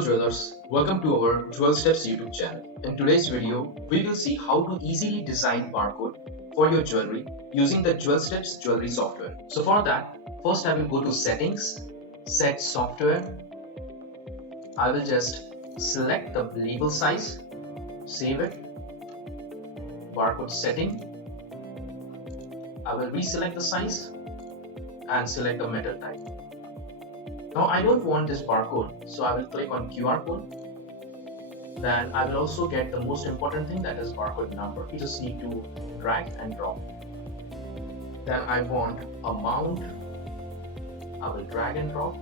Hello jewelers, welcome to our JewelSteps YouTube channel. In today's video, we will see how to easily design barcode for your jewelry using the JewelSteps jewelry software. So for that, first I will go to settings, set software. I will just select the label size, save it, barcode setting. I will reselect the size and select the metal type. Now I don't want this barcode, so I will click on QR code. Then I will also get the most important thing, that is barcode number. You just need to drag and drop. Then I want amount. I will drag and drop.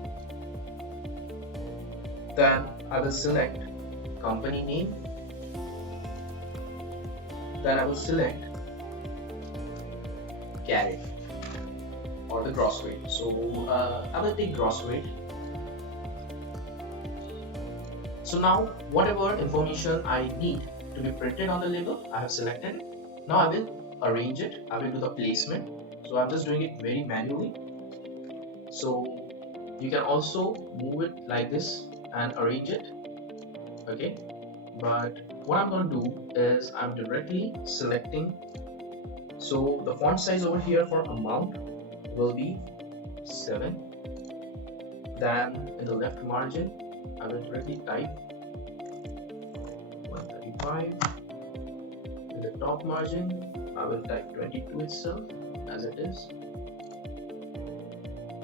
Then I will select company name. Then I will select carat or the gross weight. So I will take gross weight. So now whatever information I need to be printed on the label, I have selected it. Now I will arrange it. I will do the placement. So I'm just doing it very manually. So you can also move it like this and arrange it. Okay. But what I'm going to do is I'm directly selecting. So the font size over here for amount will be 7. Then in the left margin, I will directly type 135. In the top margin, I will type 22 itself as it is.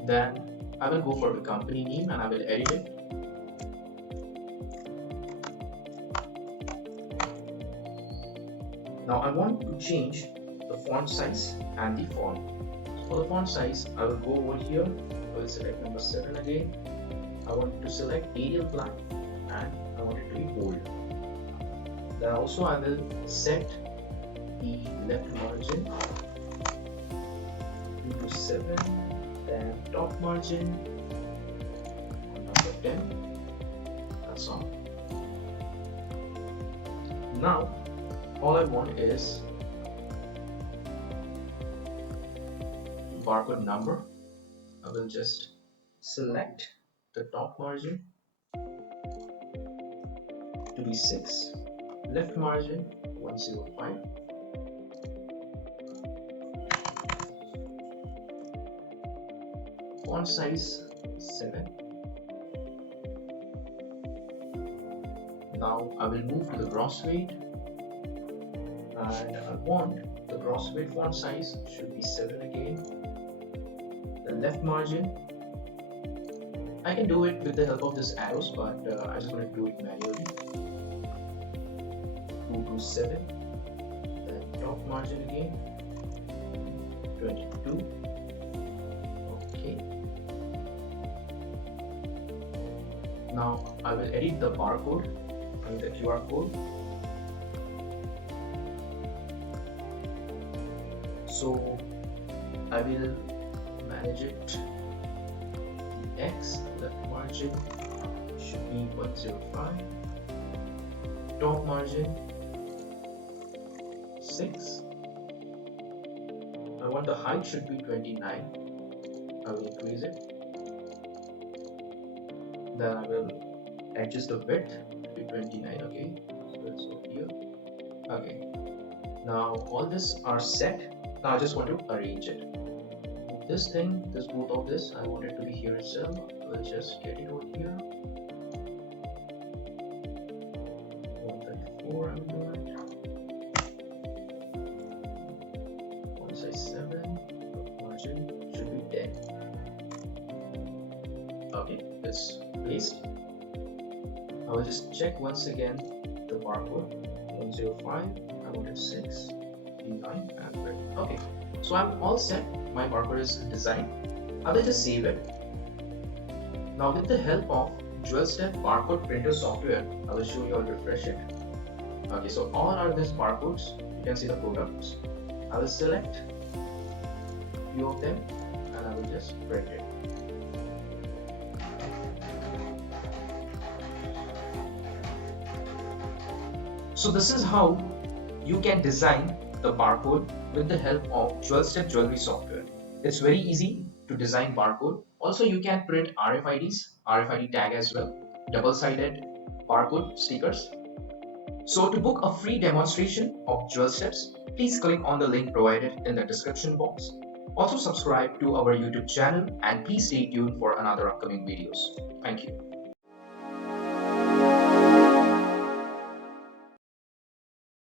Then I will go for the company name and I will edit it. Now I want to change the font size and the font. For the font size, I will go over here. I will select number 7 again. I want to select Arial black and I want it to be bold. Then also I will set the left margin to 7, then top margin number 10. That's all. Now all I want is barcode number. I will just select the top margin to be 6, left margin 105, font size 7. Now I will move to the gross weight and I want the gross weight font size should be 7 again. The left margin, I can do it with the help of this arrows, but I'm just going to do it manually. 227. Then top margin again 22. Okay. Now I will edit the barcode and the QR code. So I will manage it. X, left margin should be 105, top margin 6. I want the height should be 29. I will increase it. Then I will adjust the width to be 29. Okay, so let's go here. Okay, now all this are set. Now I just want to arrange it. This thing, this both of this, I want it to be here itself. We'll just get it over here. 134, I'm doing it. Font size 7, margin should be 10. Okay, it's placed. I will just check once again the barcode. 105, I wanted 6, 9, and 30. Okay, so I'm all set. My barcode is designed. I will just save it. Now with the help of JewelSteps barcode printer software, I will show you how to refresh it. Okay, so all are these barcodes. You can see the products. I will select few of them and I will just print it. So this is how you can design the barcode with the help of JewelSteps jewelry software. It's very easy to design barcode. Also, you can print RFIDs, RFID tag as well. double-sided barcode stickers. So to book a free demonstration of JewelSteps, please click on the link provided in the description box. Also subscribe to our YouTube channel and please stay tuned for another upcoming videos. Thank you.